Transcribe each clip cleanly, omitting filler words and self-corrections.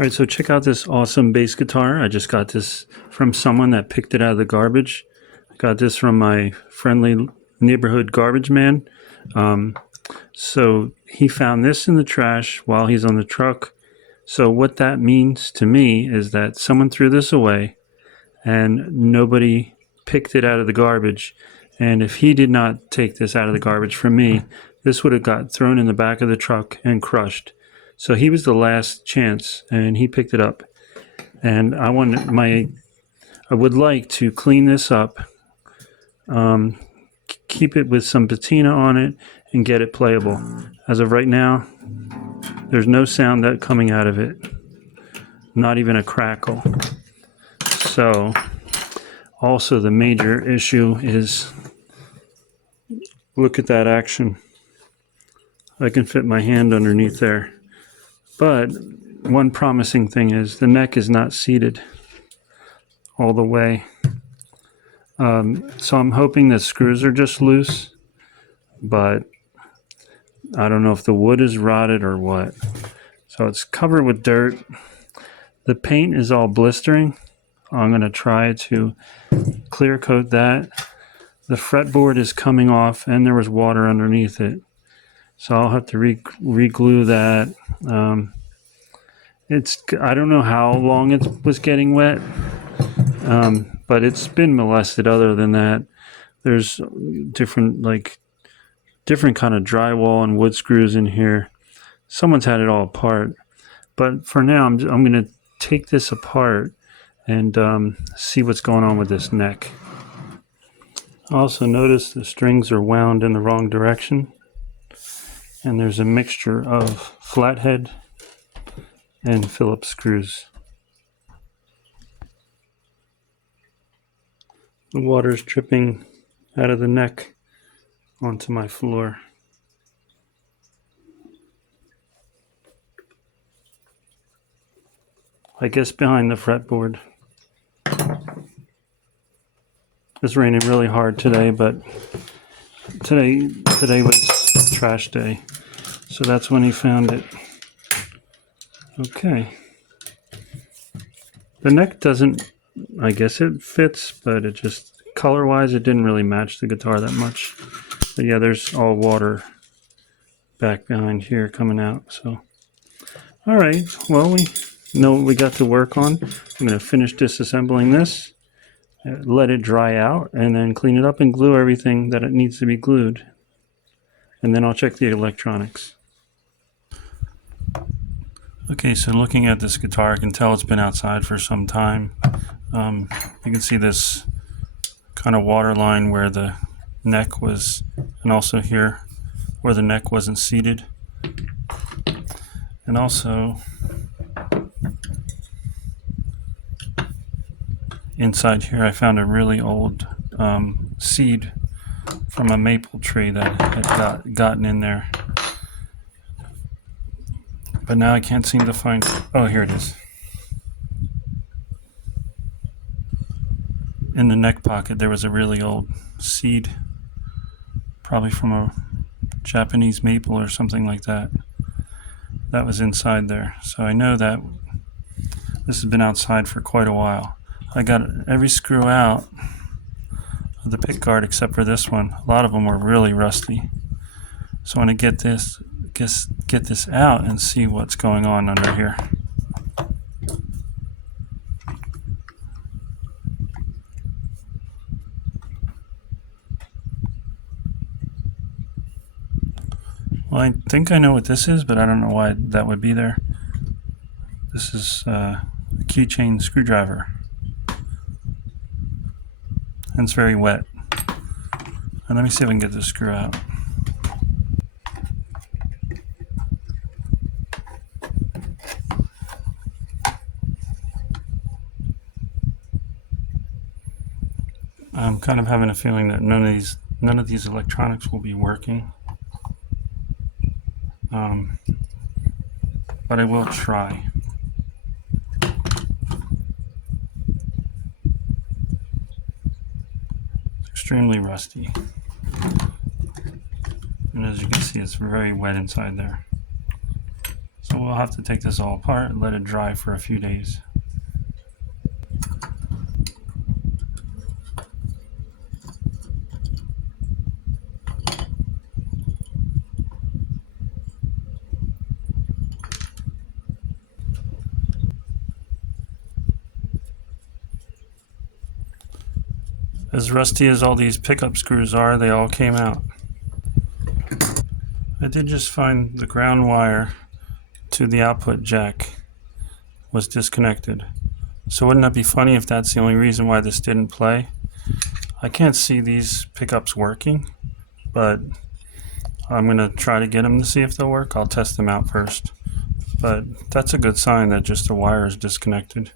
All right, so check out this awesome bass guitar. I just got this from someone that picked it out of the garbage. I got this from my friendly neighborhood garbage man. So he found this in the trash while he's on the truck. So what that means to me is that someone threw this away and nobody picked it out of the garbage. And if he did not take this out of the garbage from me, this would have got thrown in the back of the truck and crushed. So he was the last chance, and he picked it up. And I would like to clean this up, keep it with some patina on it, and get it playable. As of right now, there's no sound that coming out of it, not even a crackle. So, also the major issue is, look at that action. I can fit my hand underneath there. But one promising thing is the neck is not seated all the way. So I'm hoping the screws are just loose, but I don't know if the wood is rotted or what. So it's covered with dirt. The paint is all blistering. I'm going to try to clear coat that. The fretboard is coming off and there was water underneath it. So I'll have to re-glue that. I don't know how long it was getting wet, but it's been molested. Other than that, there's different kind of drywall and wood screws in here. Someone's had it all apart. But for now, I'm going to take this apart and see what's going on with this neck. Also notice the strings are wound in the wrong direction. And there's a mixture of flathead and Phillips screws. The water's dripping out of the neck onto my floor. I guess behind the fretboard. It's raining really hard today, but today was trash day. So that's when he found it. Okay. The neck doesn't, I guess it fits, but it just, color-wise, it didn't really match the guitar that much. But yeah, there's all water back behind here coming out. So, all right. Well, we know what we got to work on. I'm going to finish disassembling this, let it dry out, and then clean it up and glue everything that it needs to be glued. And then I'll check the electronics. Okay, so looking at this guitar, I can tell it's been outside for some time. You can see this kind of water line where the neck was, and also here where the neck wasn't seated. And also inside here I found a really old seed from a maple tree that had gotten in there. But now I can't seem to find, oh, here it is. In the neck pocket there was a really old seed, probably from a Japanese maple or something like that. That was inside there. So I know that this has been outside for quite a while. I got every screw out of the pick guard except for this one. A lot of them were really rusty. So I want to get this out and see what's going on under here. Well, I think I know what this is, but I don't know why that would be there. This is a keychain screwdriver. And it's very wet. And let me see if I can get this screw out. I'm kind of having a feeling that none of these electronics will be working. But I will try. It's extremely rusty. And as you can see, it's very wet inside there. So we'll have to take this all apart and let it dry for a few days. As rusty as all these pickup screws are, they all came out. I did just find the ground wire to the output jack was disconnected. So wouldn't that be funny if that's the only reason why this didn't play? I can't see these pickups working, but I'm going to try to get them to see if they'll work. I'll test them out first. But that's a good sign that just the wire is disconnected.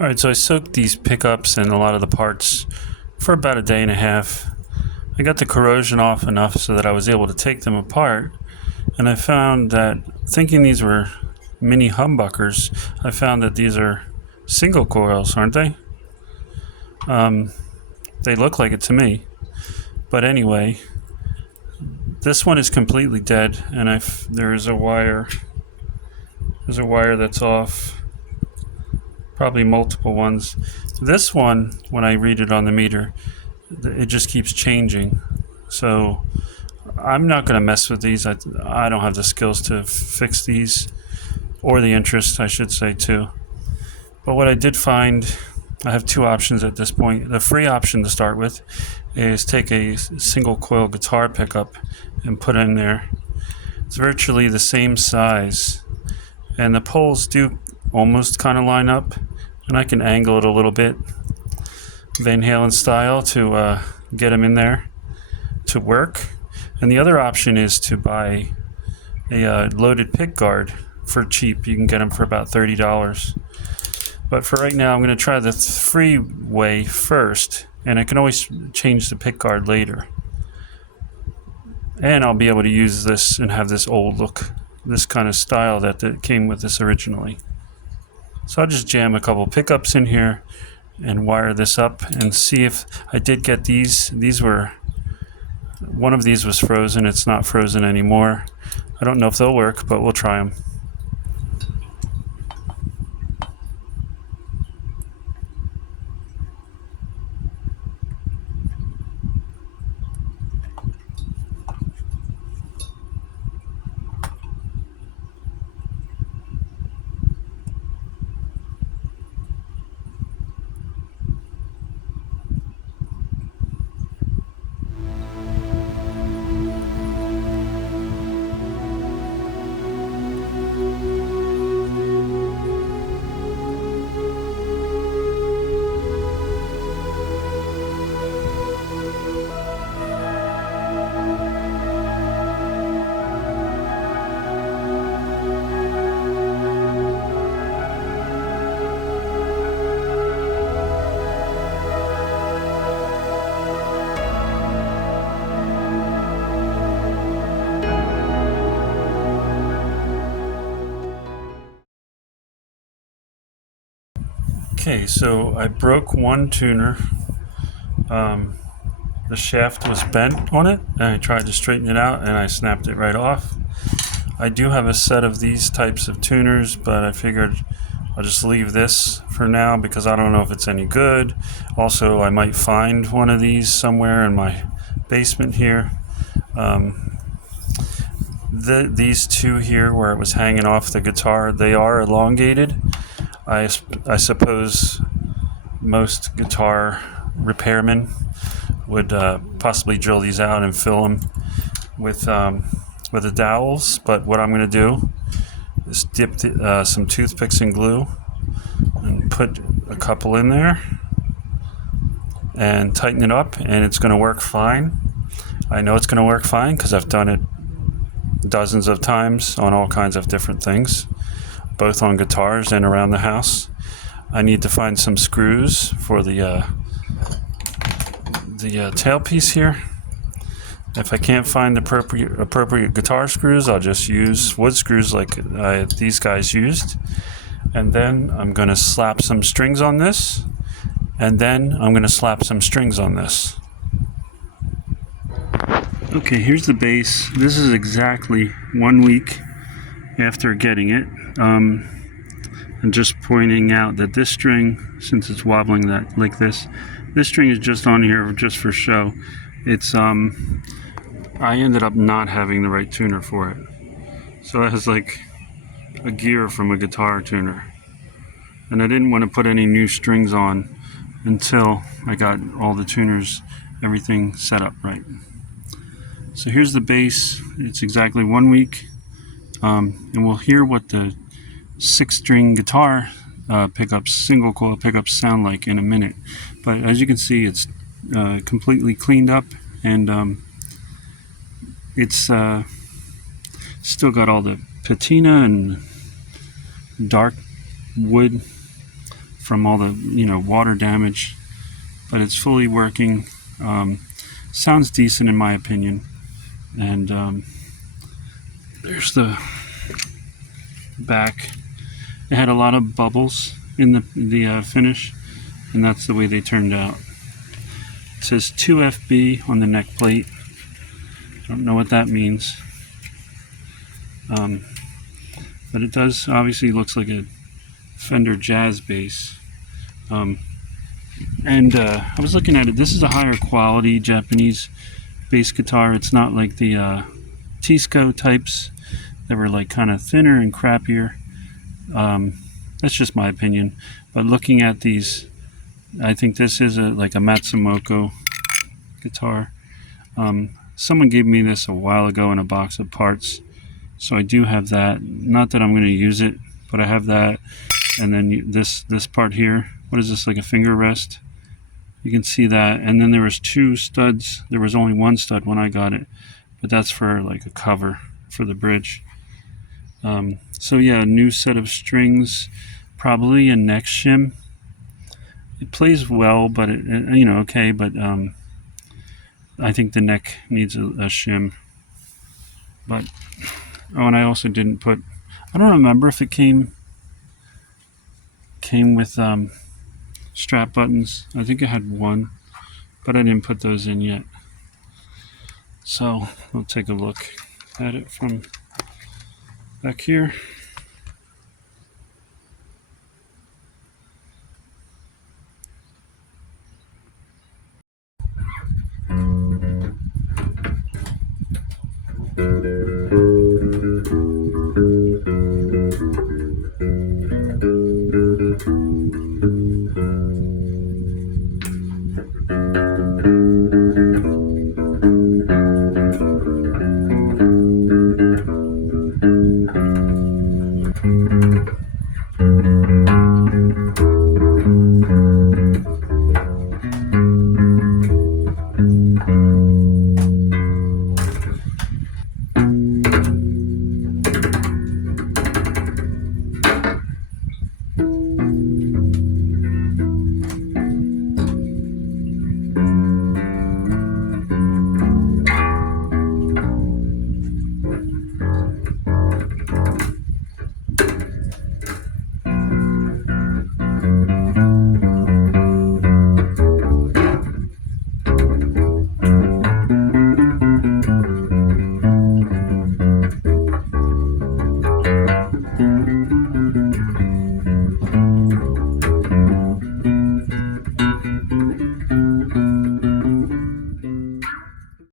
Alright, so I soaked these pickups and a lot of the parts for about a day and a half. I got the corrosion off enough so that I was able to take them apart, and I found that, thinking these were mini humbuckers, I found that these are single coils, aren't they? They look like it to me. But anyway, this one is completely dead, and there's a wire that's off. Probably multiple ones. This one, when I read it on the meter, it just keeps changing. So I'm not going to mess with these. I don't have the skills to fix these, or the interest, I should say, too. But what I did find, I have two options at this point. The free option to start with is take a single coil guitar pickup and put it in there. It's virtually the same size, and the poles do almost kind of line up, and I can angle it a little bit Van Halen style to get them in there to work. And the other option is to buy a loaded pick guard for cheap. You can get them for about $30. But for right now, I'm going to try the free way first, and I can always change the pick guard later. And I'll be able to use this and have this old look, this kind of style that came with this originally. So I'll just jam a couple pickups in here and wire this up and see if I did get these. One of these was frozen. It's not frozen anymore. I don't know if they'll work, but we'll try them. Okay, so I broke one tuner. The shaft was bent on it, and I tried to straighten it out, and I snapped it right off. I do have a set of these types of tuners, but I figured I'll just leave this for now because I don't know if it's any good. Also, I might find one of these somewhere in my basement here. These two here, where it was hanging off the guitar, they are elongated. I suppose most guitar repairmen would possibly drill these out and fill them with the dowels. But what I'm going to do is dip some toothpicks in glue and put a couple in there and tighten it up, and it's going to work fine. I know it's going to work fine because I've done it dozens of times on all kinds of different things, both on guitars and around the house. I need to find some screws for the tailpiece here. If I can't find the appropriate guitar screws, I'll just use wood screws like these guys used. And then I'm going to slap some strings on this. And then I'm going to slap some strings on this. Okay, here's the bass. This is exactly 1 week after getting it. And just pointing out that this string, since it's wobbling that like this string is just on here just for show. It's I ended up not having the right tuner for it. So it has like a gear from a guitar tuner. And I didn't want to put any new strings on until I got all the tuners, everything set up right. So here's the bass. It's exactly 1 week. And we'll hear what the 6-string guitar pickups, single coil pickups sound like in a minute. But as you can see, it's completely cleaned up, and it's still got all the patina and dark wood from all the water damage, but it's fully working. Sounds decent in my opinion. And there's the back. It had a lot of bubbles in the finish, and that's the way they turned out. It says 2FB on the neck plate. I don't know what that means, but it does obviously looks like a Fender Jazz bass. And I was looking at it. This is a higher quality Japanese bass guitar. It's not like the Tisco types that were like kind of thinner and crappier. That's just my opinion. But looking at these, I think this is like a Matsumoto guitar. Someone gave me this a while ago in a box of parts, so I do have that. Not that I'm going to use it, but I have that. And then this part here, what is this, like a finger rest? You can see that. And then there was 2 studs. There was only 1 stud when I got it, but that's for like a cover for the bridge. So yeah, a new set of strings, probably a neck shim. It plays well, but okay, but I think the neck needs a shim. But and I also didn't put, I don't remember if it came with strap buttons. I think it had 1, but I didn't put those in yet. So we'll take a look at it from back here.